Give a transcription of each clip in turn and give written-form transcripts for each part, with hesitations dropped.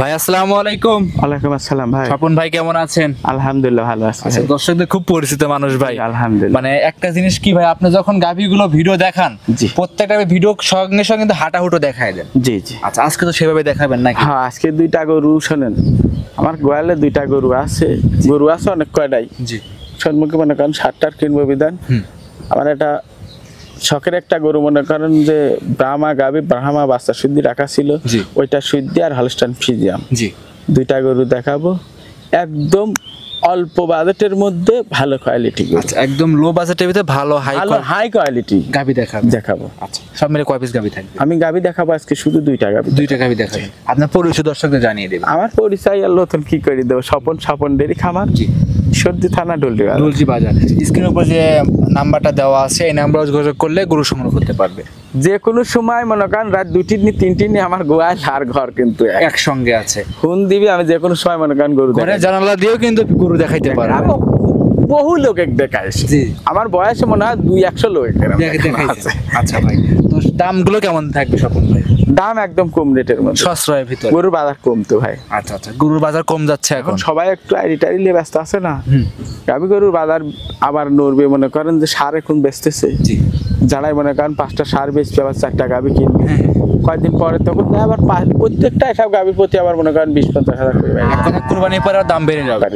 ভাই আসসালামু আলাইকুম। ওয়ালাইকুম আসসালাম ভাই। স্বপন ভাই কেমন আছেন? আলহামদুলিল্লাহ ভালো আছি। আচ্ছা, দর্শকদের খুব পরিচিত মানুষ ভাই। আলহামদুলিল্লাহ। মানে একটা জিনিস কি ভাই, আপনি যখন গাভীগুলো ভিডিও দেখান, প্রত্যেকটা ভিডিও সঙ্গে সঙ্গে কিন্তু হাঁটাহুটো দেখায় দেন। জি জি। আচ্ছা, আজকে তো সেভাবে দেখাবেন নাকি? হ্যাঁ, আজকে দুইটা গরু শোনেন, আমার গোয়ালে দুইটা গরু আছে অনেক কয়টাই। জি। সম্মুখে মনে করেন 60টার কিনবো বিধান। আমার একটা শখের একটা গরু মনে করেন যে ব্রাহ্মা বাচ্চা শুদ্ধি রাখা ছিল, ওইটা শুদ্ধি আর হলস্টাইন ফ্রিজিয়ান। জি। দুইটা গরু দেখাবো একদম অল্প বাজেটের মধ্যে ভালো কোয়ালিটি। আচ্ছা, একদম লো বাজেটের ভিতরে ভালো হাই কোয়ালিটি গাভী দেখাবো। আচ্ছা, সব মিলে কয় পিস গাভী থাকবে? আমি গাভী দেখাবো আজকে শুধু দুইটা গাভী দেখাবেন। আপনার পরিচয় দর্শকদের জানিয়ে দেবেন। আমার পরিচয় আর নতুন কি করে দেবো, স্বপন ডেরি খামার, সর্দি থানা, ডলজি বাজার। স্ক্রিনের উপর যে নাম্বারটা দেওয়া আছে, এই নাম্বারে যোগাযোগ করলে গরু সংগ্রহ করতে পারবে। যে কোনো সময় মনে করেন রাত 2টি নি 3টি নি আমার গোয়াল আর ঘর কিন্তু একসঙ্গে আছে। ফোন দিবি, আমি যে কোনো সময় মনে করেন গরু ঘরে জানালা দিয়েও কিন্তু গরু দেখাইতে পারবে। বহু লোক দেখাইছে, আমার বয়সে মনে হয় 200 লোক দেখাইছে। আচ্ছা ভাই, তো দামগুলো কেমন থাকবে স্বপন ভাই? দাম একদম কম রেটের মধ্যে, সাশ্রয়ের ভিতরে। গরুর বাজার কম তো ভাই। আচ্ছা, গরুর বাজার কম যাচ্ছে এখন, সবাই একটু আইডিটারি নিয়ে ব্যস্ত আছে না। গাভী গরুর বাজার আবার নড়বে, মনে করেন যে সার এখন বেচতেছে, যারাই মনে করেন 5টা সার বেচবে, আবার 4টা গাভী কিনবে, কয়েকদিন পরে তখন আবার প্রত্যেকটা এসব গাভীর প্রতি আবার মনে করেন 20-50 হাজার করে কুরবানির পরে দাম বেড়ে যাবে।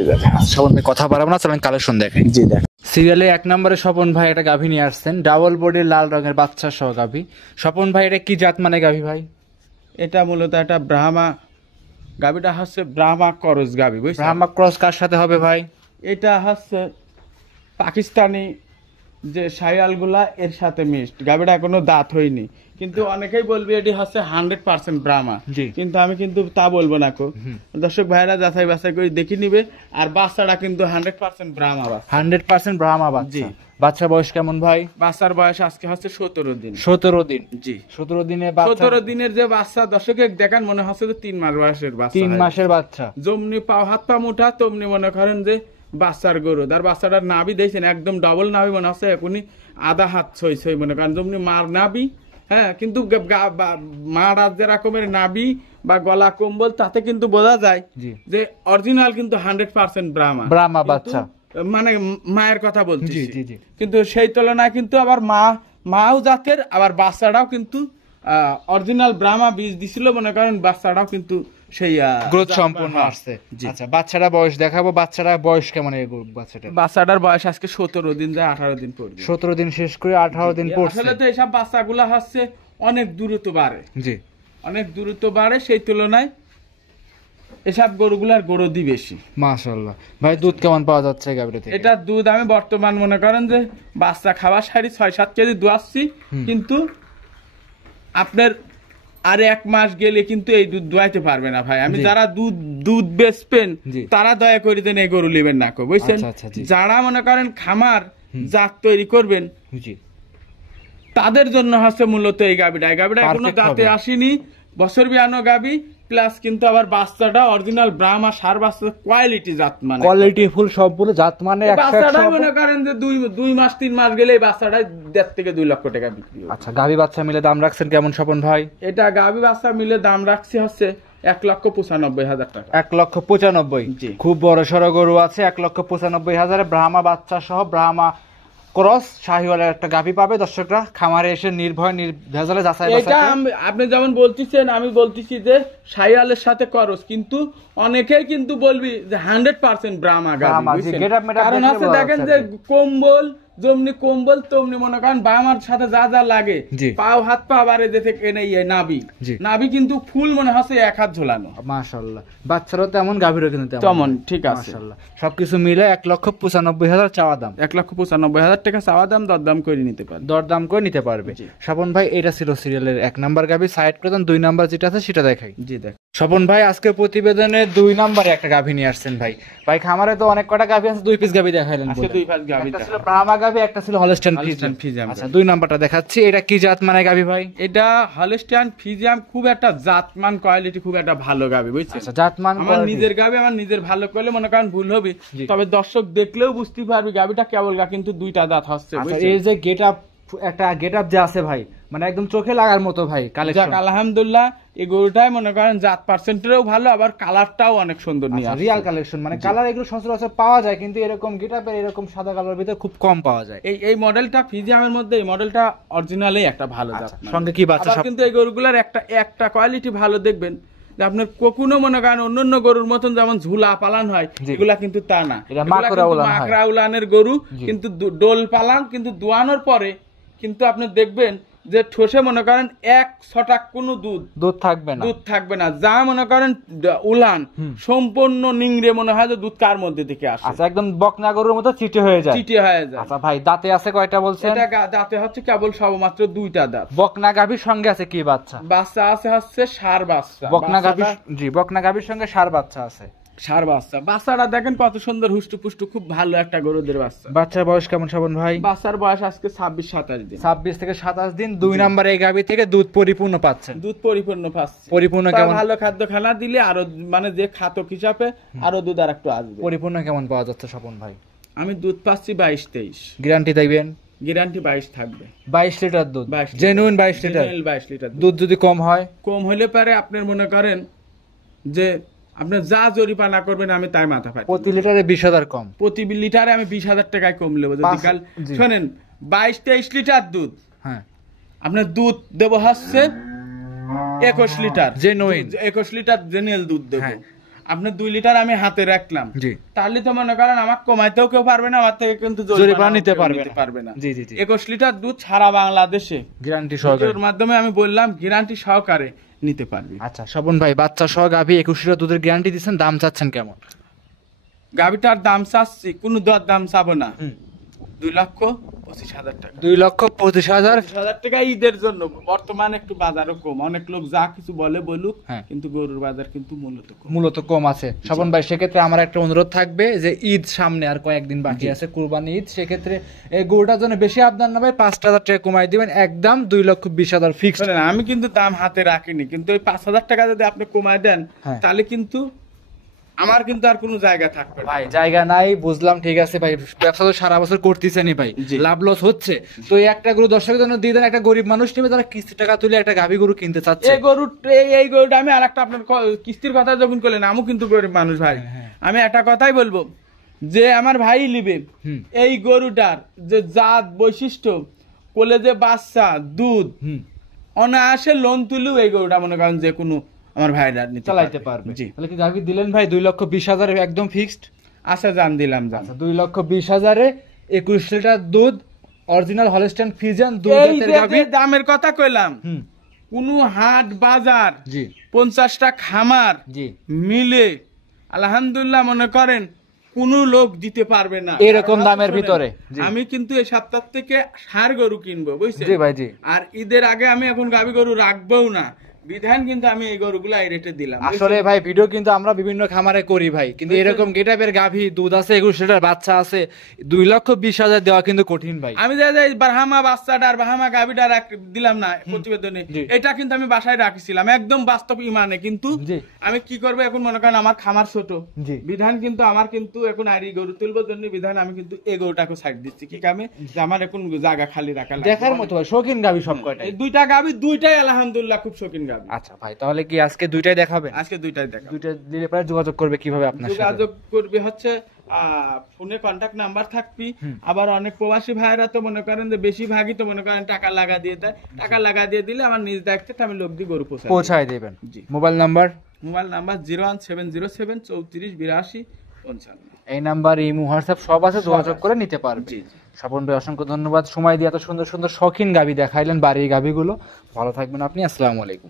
স্বপন ভাই কথা বাড়াবো না, চলেন কালেকশন দেখেন। জি দেখ। সিরিয়ালে 1 নম্বরে স্বপন ভাই একটা গাভী নিয়ে আসছেন, ডাবল বডির লাল রঙের বাচ্চা সহ গাভী। স্বপন ভাই, এটা কি জাত মানে গাভী ভাই? এটা মূলত একটা ব্রাহ্মা, গাভীটা হচ্ছে ব্রাহ্মা ক্রস গাভী। ব্রাহ্মা ক্রস কার সাথে হবে ভাই? এটা হচ্ছে পাকিস্তানি যে শাইয়ালগুলা এর সাথে মিক্সড। গাভীটা এখনো দাঁত হয়নি, কিন্তু অনেকেই বলবে এটি হচ্ছে 100% ব্রাহ্মা, কিন্তু আমি কিন্তু তা বলবো না। দর্শক ভাইরা যাচাই বাছাই করে দেখে নিবে। আর বাচ্চাটা কিন্তু 100% ব্রাহ্মা বাচ্চা। 100% ব্রাহ্মা বাচ্চা। বাচ্চার বয়স কেমন ভাই? বাচ্চার বয়স আজকে হচ্ছে 17 দিন। 17 দিন? জি। 17 দিনের যে বাচ্চা দর্শকে দেখান, মনে হচ্ছে যে 3 মাস বয়সের বাচ্চা। 3 মাসের বাচ্চা। যেমনি হাত পা মুঠা তেমনি মনে করেন যে বাচ্চার গরু। আর বাচ্চাটার নাভি দেখছেন একদম ডবল নাভি, মনে হচ্ছে এখনই আধা হাত ছই মনে করেন, যেমনি মার নাভি। হ্যাঁ, কিন্তু মার আর যে রকমের নাভি বা গলা কম্বল, তাতে কিন্তু বোঝা যায় যে অরিজিনাল কিন্তু 100% ব্রাহ্মা বাচ্চা, মানে মায়ের কথা বলছি। কিন্তু সেই তুলনায় কিন্তু আবার মাও জাতের, আবার বাচ্চাটাও কিন্তু অরিজিনাল ব্রাহ্মা বীজ দিছিল, মনে করেন বাচ্চাটাও কিন্তু সেই গ্রোথ সম্পূর্ণ আসছে। আচ্ছা, বাচ্চাটা বয়স দেখাবো। বাচ্চাটা বয়স কেমন? বাচ্চাটার বয়স আজকে 17 দিন যায় 18 দিন পড়বে। 17 দিন শেষ করে 18 দিন পড়ছে। আসলে তো এইসব বাচ্চাগুলা হচ্ছে অনেক দ্রুত বাড়ে। অনেক দ্রুত বাড়ে, সেই তুলনায় এসব গরুগুলার গরুদি বেশি। মাশাআল্লাহ ভাই, দুধ কেমন পাওয়া যাচ্ছে গাভীটা থেকে? এটা দুধ আমি বর্তমান মনে করেন যে বাচ্চা খাওয়া 6.5-7 কেজি দুয়াচ্ছি, কিন্তু আপনার আর 1 মাস গেলে কিন্তু এই দুধ দোয়াইতে পারবে না ভাই। আমি যারা দুধ বেচবেন তারা দয়া করে দেন এই গরু নেবেন না, বুঝছেন? যারা মনে করেন খামার জাত তৈরি করবেন, তাদের জন্য হচ্ছে মূলত এই গাভীটা। এই গাভীটা এখনো দাঁতে আসেনি, বছর বিয়ানো গাভী, প্লাস কিন্তু আবার বাচ্চাটা অরিজিনাল ব্রাহ্মা সার বাচ্চা, কোয়ালিটি জাত মানে কোয়ালিটি ফুল সম্পূর্ণ জাত মানে। বাচ্চাটা মনে করেন যে 2 মাস 3 মাস গেলে এই বাচ্চাটা 1.5 থেকে 2 লক্ষ টাকা বিক্রি হবে। আচ্ছা, গাভী বাচ্চা মিলে দাম রাখছেন কেমন স্বপন ভাই? এটা গাভী বাচ্চা মিলে দাম রাখছি হচ্ছে 1,95,000 টাকা। 1,95,000। খুব বড় সড়ো গরু আছে, 1,95,000 ব্রাহ্মা বাচ্চা সহ ব্রাহ্মা ক্রস শাহিওয়ালের একটা গাভী পাবে। দর্শকরা খামারে এসে নির্ভয় নির্ভেজালে যাচাই বাছাই। এটা আপনি যেমন বলতেছেন, আমি বলতেছি যে শাহিওয়ালের সাথে ক্রস, কিন্তু অনেকেই কিন্তু বলবি যে 100% ব্রাহ্মা গাভী। কারণ আছে দেখেন যে কম্বল, যেমনি কম্বল তেমনি মনে করেন ব্রাহ্মার সাথে যা যা লাগে, পাও হাত পা বাড়ে যেতে নাভি কিন্তু ফুল মনে হচ্ছে 1 হাত ঝোলানো। মাশাআল্লাহ, বাচ্চারও তেমন গাভীরও কিন্তু তেমন। ঠিক আছে, মাশাআল্লাহ। সবকিছু মিলে 1,95,000 চাওয়া দাম। 1,95,000 টাকা চাওয়া দাম, দরদাম করে নিতে পারবে। স্বপন ভাই, এটা ছিল সিরিয়ালের 1 নাম্বার গাভী। সাইড করে দেন, 2 নাম্বার যেটা আছে সেটা দেখাই। দেখ স্বপন ভাই, আজকে প্রতিবেদনে 2 নাম্বারে একটা গাভী নিয়ে আসছেন ভাই। খামারে তো অনেক কটা গাভী আছে, 2 পিস গাভী দেখাইলেন। আজকে 2 পিস গাভী, একটা ছিল ব্রাহ্মা গাভী, একটা ছিল হলস্টাইন ফ্রিজিয়ান। আচ্ছা, 2 নাম্বারটা দেখাচ্ছি। এটা কি জাত মানে গাভী ভাই? এটা হলস্টাইন ফ্রিজিয়ান, খুব একটা জাতমান কোয়ালিটি, খুব একটা ভালো গাভী, বুঝছেন? আচ্ছা, জাতমান আমার নিজের গাভী, আমার নিজের ভালো করলে মনে করেন ভুল হবে, তবে দর্শক দেখলেও বুঝতে পারবে গাভীটা কেবল কিন্তু 2টা দাঁত হচ্ছে। এই যে গেটআপ একটা গেটআপ যে আছে ভাই, মানে একদম চোখে লাগার মতো ভাই কালেকশন। আলহামদুলিল্লাহ এই গরুটাই মনে করেন জাত পার্সেন্টেরও ভালো, আবার কালারটাও অনেক সুন্দর নিয়ে আসছে। রিয়াল কালেকশন, মানে কালার এগুলো সচরাচর পাওয়া যায়, কিন্তু এরকম গেটআপের এরকম সাদা কালারের ভিতরে খুব কম পাওয়া যায়। এই মডেলটা ফিজিয়ামের মধ্যে এই মডেলটা অরিজিনালি একটা ভালো জাত। সঙ্গে কি বাচ্চা সব, কিন্তু এই গরুগুলোর একটা কোয়ালিটি ভালো দেখবেন যে আপনার কখনো মনে করেন অন্যান্য গরুর মতন যেমন ঝুলা পালান হয়, এগুলা কিন্তু তা না। মাকড়া উলানের গরু কিন্তু ডোল পালান, কিন্তু দোয়ানোর পরে কিন্তু আপনি দেখবেন যে ঠোসে মনে করেন 1 ছটাক কোনো দুধ থাকবে না, যা মনে করেন উলান সম্পূর্ণ নিংড়ে মনে হয় যে দুধ কার মধ্যে থেকে আসে। আচ্ছা, একদম বকনা গরুর মতো চিটে হয়ে যায়। আচ্ছা ভাই, দাঁতে আছে কয়টা বলছেন? এটা দাঁতে হচ্ছে কেবল সবেমাত্র 2টা দাঁত। বকনা গাভীর সঙ্গে আছে কি বাচ্চা? বাচ্চা আছে হচ্ছে ষাঁড় বাচ্চা। বকনা গাভী, জি, বকনা গাভীর সঙ্গে ষাঁড় বাচ্চা আছে। ষাঁড় বাচ্চা, বাচ্চাটা দেখেন কত সুন্দর হুষ্টু পুষ্টু, খুব ভালো একটা গরুদের বাচ্চা। বাচ্চার বয়স কেমন শাবন ভাই? বাচ্চার বয়স আজকে 26-27 দিন। 26 থেকে 27 দিন। 2 নম্বর এই গাভী থেকে দুধ পরিপূর্ণ পাচ্ছেন? দুধ পরিপূর্ণ পাচ্ছে। পরিপূর্ণ কেমন? ভালো খাদ্য খানা দিলে আরো মানে যে খাতক হিসাবে আরো দুধ আর একটু আসবে। পরিপূর্ণ কেমন পাওয়া যাচ্ছে স্বপন ভাই? আমি দুধ পাচ্ছি 22-23। গ্যারান্টি দিবেন? গ্যারান্টি 22 থাকবে। 22 লিটার দুধ, জেনুইন 22 লিটার। 22 লিটার দুধ যদি কম হয়? কম হলে পারে আপনার মনে করেন যে আপনি যা জরিপানা করবেন আমি তাই মাথা পাই। প্রতি লিটারে 20,000 কম? প্রতি লিটারে আমি 20,000 টাকায় কম নেবো। যদি কাল শোনেন 22-23 লিটার দুধ, হ্যাঁ আপনার দুধ দেবো হচ্ছে 21 লিটার জেনুইন, 21 লিটার জেনুইন দুধ দেবো। আপনার 2 লিটার আমি হাতে রাখলাম, তাহলে তো মনে করেন আমার কমাইতেও কেউ পারবে না, আমার থেকে কিন্তু জরিমানা নিতে পারবে না। 21 লিটার দুধ সারা বাংলাদেশে গ্যারান্টি সহকারে মাধ্যমে আমি বললাম গ্যারান্টি সহকারে নিতে পারবি। আচ্ছা স্বপন ভাই, বাচ্চা সহ গাভী 21 লিটার দুধের গ্যারান্টি দিচ্ছেন, দাম চাচ্ছেন কেমন? গাভীটার দাম চাচ্ছি কোনো দাম চাবো না, 2,25,000 টাকা। 2,25,000 টাকা ঈদের জন্য। বর্তমানে একটু বাজারও কম, অনেক লোক যা কিছু বলুক, কিন্তু গরুর বাজার কিন্তু মূলত কম আছে। স্বপন ভাই, সেক্ষেত্রে আমার একটা অনুরোধ থাকবে যে ঈদ সামনে আর কয়েকদিন বাকি আছে, কুরবানি ঈদ, সেক্ষেত্রে এই গরুটার জন্য বেশি আবদার না ভাই, 5,000 টাকা কমাই দিবেন, একদম 2,20,000 ফিক্সড। আমি কিন্তু দাম হাতে রাখিনি, কিন্তু ওই 5,000 টাকা যদি আপনি কমাই দেন তাহলে কিন্তু আমার কিন্তু আর কোনো জায়গা থাকবে ভাই। জায়গা নাই বুঝলাম, ঠিক আছে ভাই, ব্যবসা তো সারা বছর করতেছেনি ভাই, লাভ লস হচ্ছে, তো এই একটা গরু দর্শকের জন্য দিয়ে দেন। একটা গরিব মানুষ নেবে যারা কিস্তি টাকা তুলে একটা গাভী গরু কিনতে চাচ্ছে, এই গরুটা আমি আরেকটা আপনার কিস্তির কথা যখন করলেন, আমিও কিন্তু গরিব মানুষ ভাই, আমি একটা কথাই বলবো যে আমার ভাই নিবে এই গরুটার যে জাত বৈশিষ্ট্য, কোলে যে বাচ্চা, দুধ, অনায়াসে লোন তুলেও এই গরুটা মনে করেন যে কোনো আমার ভাইরা চালাইতে পারবে। জি, তাহলে কি গাভী দিলেন ভাই 2,20,000 একদম ফিক্সড? আচ্ছা জান দিলাম, জান 2,20,000 21 লিটার দুধ, অরিজিনাল হলস্টাইন ফ্রিজিয়ান দুধ। দামের কথা কইলাম, কোন হাট বাজার 50টা খামার মিলে আলহামদুলিল্লাহ মনে করেন কোন লোক দিতে পারবে না এরকম দামের ভিতরে। আমি কিন্তু এই সপ্তাহ থেকে ষাঁড় গরু কিনবো, বুঝছেন? জি ভাই, জি। আর ঈদের আগে আমি এখন গাভী গরু রাখবোও না, বিধান কিন্তু আমি এই গরুগুলো এই রেটে দিলাম। আসলে ভাই ভিডিও কিন্তু আমরা বিভিন্ন খামারে করি ভাই, কিন্তু এরকম গেটআপের গাভী দুধ আছে 21 লিটার বাচ্চা আছে 2,20,000 দেওয়া কিন্তু কঠিন ভাই। আমি যে বারহামা বাচ্চাটা আর বারহামা গাভীটা দিলাম না প্রতিবেদনে, এটা কিন্তু আমি বাসায় রাখিছিলাম একদম বাস্তব ইমানে, কিন্তু আমি কি করবো এখন মনে করেন আমার খামার ছোট, বিধান কিন্তু আমার কিন্তু এখন আর গরু তুলবার জন্য বিধান আমি কিন্তু এই গরুটাকে সাইড দিচ্ছি, কি কামে যে আমার এখন জায়গা খালি রাখা দেখার মতো ভাই। শৌখিন গাভী সব কয়টা? এই দুইটা গাভী, দুইটাই আলহামদুলিল্লাহ খুব শৌখিন গাভী। আচ্ছা ভাই, তাহলে কি আজকে দুইটাই দেখাবেন? আজকে দুইটাই দেখাবো। দুইটা দিলে পরে যোগাযোগ করবে কিভাবে আপনার সাথে? যোগাযোগ করবে হচ্ছে ফোনে কন্টাক্ট নাম্বার থাকবি। আবার অনেক প্রবাসী ভাইরা তো মনে করেন যে বেশিরভাগই তো মনে করেন টাকা লাগা দিয়ে দেয়, টাকা লাগা দিয়ে দিলে আমার নিজ দায়িত্বে আমি লোক দিয়ে গরু পৌঁছায় দেবেন। জি। Mobile number 01707 3482 55। এই নাম্বার ইমো হোয়াটসঅ্যাপ সব আছে, যোগাযোগ করে নিতে পারবে। জি। স্বপন ভাই অসংখ্য ধন্যবাদ, সময় দিয়ে এত সুন্দর সুন্দর শৌখিন গাভী দেখাইলেন, বাড়ির গাভীগুলো। ভালো থাকবেন আপনি, আসসালামু আলাইকুম।